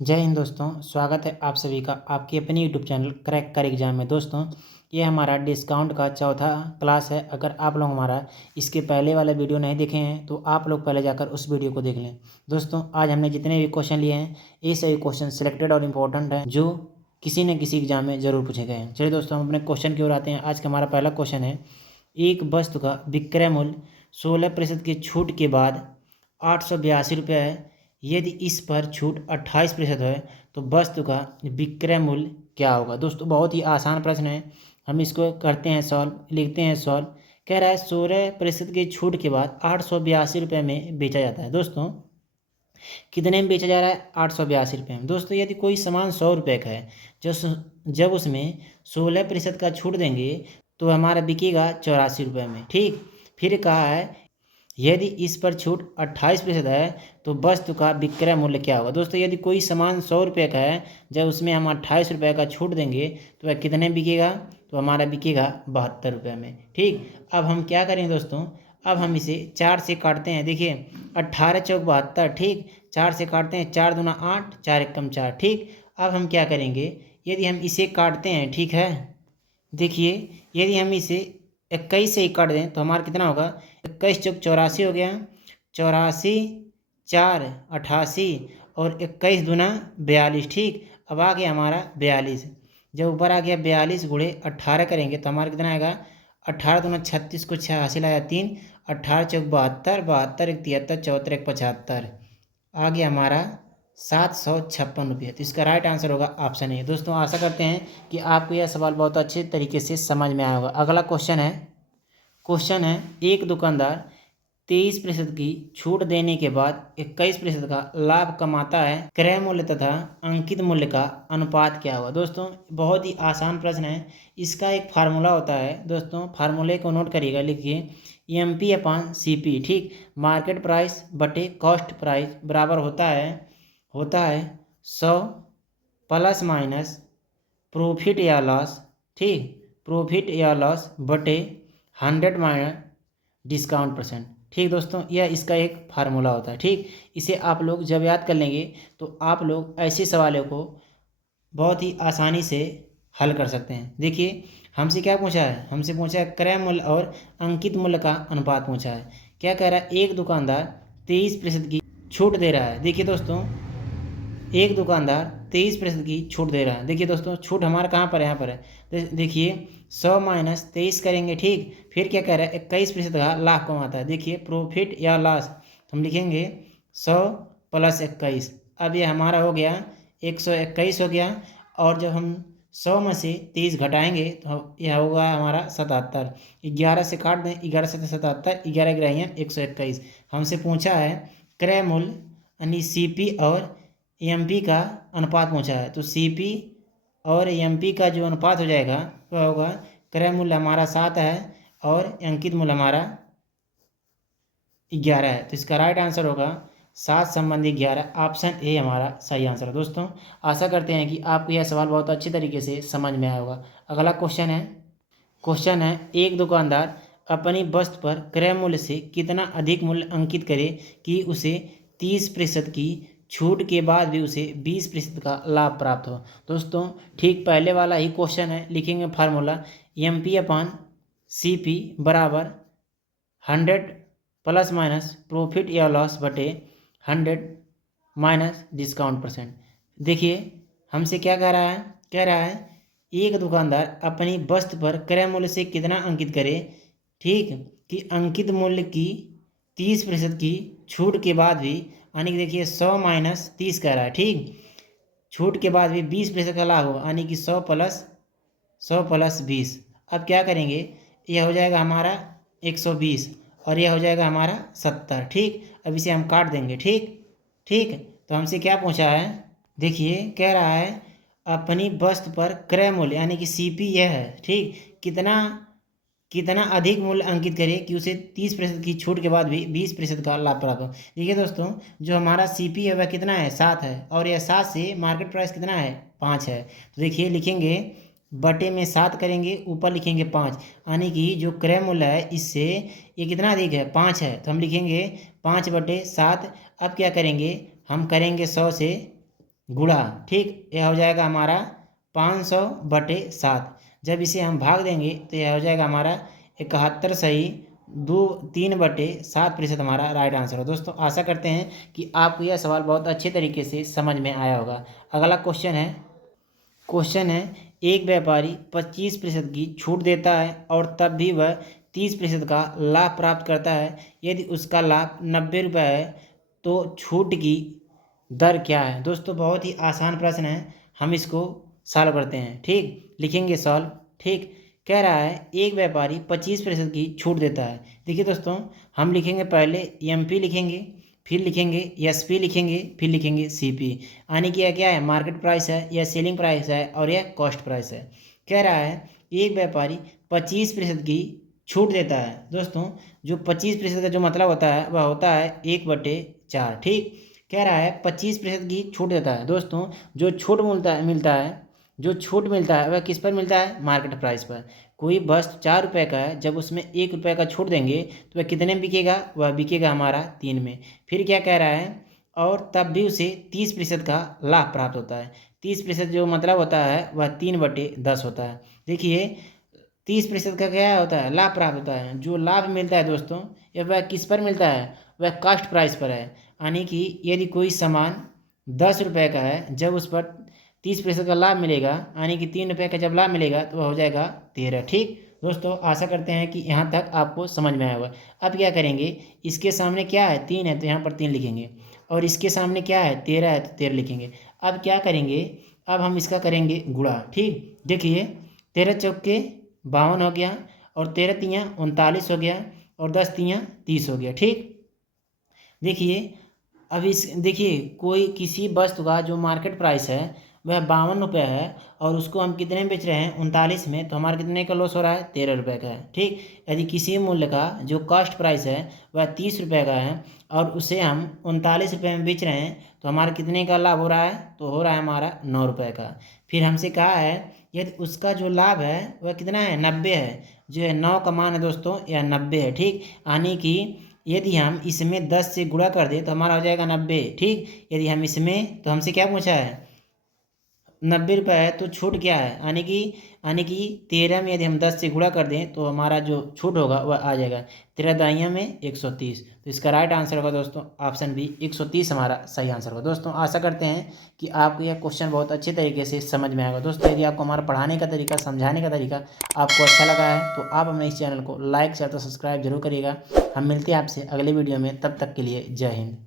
जय हिंद दोस्तों, स्वागत है आप सभी का आपकी अपनी यूट्यूब चैनल क्रैक कर एग्जाम में। दोस्तों, ये हमारा डिस्काउंट का चौथा क्लास है। अगर आप लोग हमारा इसके पहले वाला वीडियो नहीं देखे हैं तो आप लोग पहले जाकर उस वीडियो को देख लें। दोस्तों, आज हमने जितने भी क्वेश्चन लिए हैं ये सभी क्वेश्चन सिलेक्टेड और इम्पोर्टेंट हैं जो किसी न किसी एग्जाम में ज़रूर पूछे गए हैं। चलिए दोस्तों, हम अपने क्वेश्चन की ओर आते हैं। आज का हमारा पहला क्वेश्चन है, एक वस्तु का विक्रय मूल्य 16% की छूट के बाद 882 रुपये है। यदि इस पर छूट 28% है तो वस्तु का विक्रय मूल्य क्या होगा। दोस्तों, बहुत ही आसान प्रश्न है। हम इसको करते हैं सॉल्व, लिखते हैं सॉल्व। कह रहा है 16% की छूट के बाद 882 रुपये में बेचा जाता है। दोस्तों, कितने में बेचा जा रहा है? 882 रुपये में। दोस्तों, यदि कोई सामान 100 रुपये का है, जब उसमें 16% का छूट देंगे तो हमारा बिकेगा 84 रुपये में। ठीक, फिर कहा है यदि इस पर छूट 28% है तो वस्तु का विक्रय मूल्य क्या होगा। दोस्तों, यदि कोई सामान 100 रुपये का है, जब उसमें हम 28 रुपये का छूट देंगे तो वह कितने बिकेगा? तो हमारा बिकेगा 72 रुपये में। ठीक, अब हम क्या करें दोस्तों, अब हम इसे 4 से काटते हैं। देखिए, 18 चौक 72। ठीक, 4 से काटते हैं, 4 दूना 8, 4 एकम 4। ठीक, अब हम क्या करेंगे, यदि हम इसे काटते हैं, ठीक है, देखिए, यदि हम इसे 21 से ही काट दें तो हमारा कितना होगा? 21 चौक 84 हो गया, 84, 4 88 और 21 दूना 42। ठीक, अब आ गया हमारा 42। जब ऊपर आ गया 42 गुणे 18 करेंगे तो हमारा कितना आएगा? 18 दूना 36 को 6 हासिल आया 3, 18 चौक 72, 72 एक 73, 74 एक 75। आ गया हमारा 756 रुपये। तो इसका राइट आंसर होगा ऑप्शन ए। दोस्तों, आशा करते हैं कि आपको यह सवाल बहुत अच्छे तरीके से समझ में आया होगा। अगला क्वेश्चन है, एक दुकानदार 23% की छूट देने के बाद 21% का लाभ कमाता है। क्रय मूल्य तथा अंकित मूल्य का अनुपात क्या होगा। दोस्तों, बहुत ही आसान प्रश्न है। इसका एक फार्मूला होता है। दोस्तों, फार्मूले को नोट करिएगा, लिखिए MP अपान CP। ठीक, मार्केट प्राइस बटे कॉस्ट प्राइस बराबर होता है 100 प्लस माइनस प्रॉफिट या लॉस। ठीक, प्रॉफिट या लॉस बटे 100 माइनस डिस्काउंट परसेंट। ठीक दोस्तों, यह इसका एक फार्मूला होता है। ठीक, इसे आप लोग जब याद कर लेंगे तो आप लोग ऐसे सवालों को बहुत ही आसानी से हल कर सकते हैं। देखिए, हमसे क्या पूछा है? हमसे पूछा है क्रय मूल्य और अंकित मूल्य का अनुपात पूछा है। क्या कह रहा है? एक दुकानदार 23% की छूट दे रहा है। देखिए दोस्तों, एक दुकानदार 23% की छूट दे रहा है। देखिए दोस्तों, छूट हमारा कहाँ पर है? यहाँ पर है। देखिए, 100 माइनस 23 करेंगे। ठीक, फिर क्या कह रहा है? 21% का लाभ कमाता है। देखिए, प्रॉफिट या लॉस हम लिखेंगे 100 प्लस 21। अब ये हमारा हो गया 121 हो गया। और जब हम 100 में से 23 घटाएंगे तो यह होगा हमारा 77। 11 से काट दें, 11 से 77, 11 ग्राहियाँ 121। हमसे पूछा है क्रय मूल्य यानी CP और MP का अनुपात पूछा है। तो CP और MP का जो अनुपात हो जाएगा वह होगा, क्रय मूल्य हमारा 7 है और अंकित मूल्य हमारा 11 है। तो इसका राइट आंसर होगा 7 संबंधी 11। ऑप्शन ए हमारा सही आंसर है। दोस्तों, आशा करते हैं कि आपको यह सवाल बहुत अच्छी तरीके से समझ में आया होगा। अगला क्वेश्चन है, एक दुकानदार अपनी वस्तु पर क्रय मूल्य से कितना अधिक मूल्य अंकित करे कि उसे 30% की छूट के बाद भी उसे 20% का लाभ प्राप्त हो। दोस्तों, ठीक पहले वाला ही क्वेश्चन है। लिखेंगे फार्मूला MP अपान CP बराबर 100 प्लस माइनस प्रॉफिट या लॉस बटे 100 माइनस डिस्काउंट परसेंट। देखिए, हमसे क्या कह रहा है? कह रहा है एक दुकानदार अपनी वस्तु पर क्रय मूल्य से कितना अंकित करे, ठीक, कि अंकित मूल्य की 30% की छूट के बाद भी, यानी कि देखिए 100 माइनस 30 कह रहा है। ठीक, छूट के बाद भी 20% का लाभ हो, यानी कि 100 प्लस 20। अब क्या करेंगे, यह हो जाएगा हमारा 120 और यह हो जाएगा हमारा 70। ठीक, अब इसे हम काट देंगे। ठीक ठीक, तो हमसे क्या पूछा है? देखिए, कह रहा है अपनी वस्तु पर क्रय मूल्य यानी कि CP यह है। ठीक, कितना अधिक मूल्य अंकित करें कि उसे 30% की छूट के बाद भी 20% का लाभ प्राप्त हो। देखिए दोस्तों, जो हमारा CP है वह कितना है? 7 है और यह 7 से मार्केट प्राइस कितना है? 5 है। तो देखिए, लिखेंगे बटे में 7 करेंगे, ऊपर लिखेंगे 5, यानी कि जो क्रय मूल्य है इससे ये कितना अधिक है? 5 है। तो हम लिखेंगे 5 बटे 7। अब क्या करेंगे, हम करेंगे 100 से गुणा, ठीक, यह हो जाएगा हमारा 500/7। जब इसे हम भाग देंगे तो यह हो जाएगा हमारा 71 सही 3/7% हमारा राइट आंसर है। दोस्तों आशा करते हैं कि आपको यह सवाल बहुत अच्छे तरीके से समझ में आया होगा। अगला क्वेश्चन है एक व्यापारी 25% की छूट देता है और तब भी वह 30% का लाभ प्राप्त करता है। यदि उसका लाभ 90 रुपये है तो छूट की दर क्या है। दोस्तों बहुत ही आसान प्रश्न है, हम इसको सॉल्व करते हैं। ठीक, लिखेंगे सॉल्व। ठीक, कह रहा है एक व्यापारी 25% की छूट देता है। देखिए दोस्तों, हम लिखेंगे पहले MP लिखेंगे, फिर लिखेंगे SP लिखेंगे, फिर लिखेंगे CP। यानी कि यह क्या है, मार्केट प्राइस है, यह सेलिंग प्राइस है और यह कॉस्ट प्राइस है। कह रहा है एक व्यापारी 25% की छूट देता है। दोस्तों जो 25% का जो मतलब होता है वह होता है 1/4। ठीक, कह रहा है 25% की छूट देता है। दोस्तों जो छूट मिलता है वह किस पर मिलता है, मार्केट प्राइस पर। कोई वस्तु 4 रुपये का है, जब उसमें 1 रुपये का छूट देंगे तो वह कितने में बिकेगा, वह बिकेगा हमारा 3 में। फिर क्या कह रहा है, और तब भी उसे 30% का लाभ प्राप्त होता है। 30% जो मतलब होता है वह 3/10 होता है। देखिए 30% का क्या होता है, लाभ प्राप्त होता है। जो लाभ मिलता है दोस्तों, यह वह किस पर मिलता है, वह कास्ट प्राइस पर है। यानी कि यदि कोई सामान 10 रुपये का है, जब उस पर 30% का लाभ मिलेगा, यानी कि 3 रुपये का जब लाभ मिलेगा तो वह हो जाएगा 13। ठीक दोस्तों, आशा करते हैं कि यहाँ तक आपको समझ में आया होगा। अब क्या करेंगे, इसके सामने क्या है, 3 है तो यहाँ पर 3 लिखेंगे, और इसके सामने क्या है, 13 है तो 13 लिखेंगे। अब क्या करेंगे, अब हम इसका करेंगे गुणा। ठीक, देखिए 13 चौके 52 हो गया, और 13 तियाँ 39 हो गया, और 10 तियाँ 30 हो गया। ठीक, देखिए अब देखिए कोई किसी वस्तु का जो मार्केट प्राइस है वह 52 रुपये है, और उसको हम कितने में बेच रहे हैं, 39 में, तो हमारा कितने का लॉस हो रहा है, 13 रुपये का है। ठीक, यदि किसी मूल्य का जो कॉस्ट प्राइस है वह 30 रुपये का है और उसे हम 39 रुपये में बेच रहे हैं, तो हमारा कितने का लाभ हो रहा है, तो हो रहा है हमारा 9 रुपये का। फिर हमसे कहा है यदि उसका जो लाभ है वह कितना है, 90 है। जो है 9 का मान है दोस्तों, यह 90 है। ठीक, यानी कि यदि हम इसमें 10 से गुणा कर दें तो हमारा हो जाएगा 90। ठीक, यदि हम इसमें, तो हमसे क्या पूछा है, 90 रुपये है तो छूट क्या है, यानी कि 13 में यदि हम 10 से गुणा कर दें तो हमारा जो छूट होगा वह आ जाएगा 13 दाइयाँ में 130। तो इसका राइट आंसर होगा दोस्तों ऑप्शन बी, 130 हमारा सही आंसर होगा। दोस्तों आशा करते हैं कि आपको यह क्वेश्चन बहुत अच्छे तरीके से समझ में आएगा। दोस्तों यदि आपको हमारा पढ़ाने का तरीका, समझाने का तरीका आपको अच्छा लगा है तो आप हमें इस चैनल को लाइक, शेयर तो सब्सक्राइब जरूर करिएगा। हम मिलते हैं आपसे अगले वीडियो में, तब तक के लिए जय हिंद।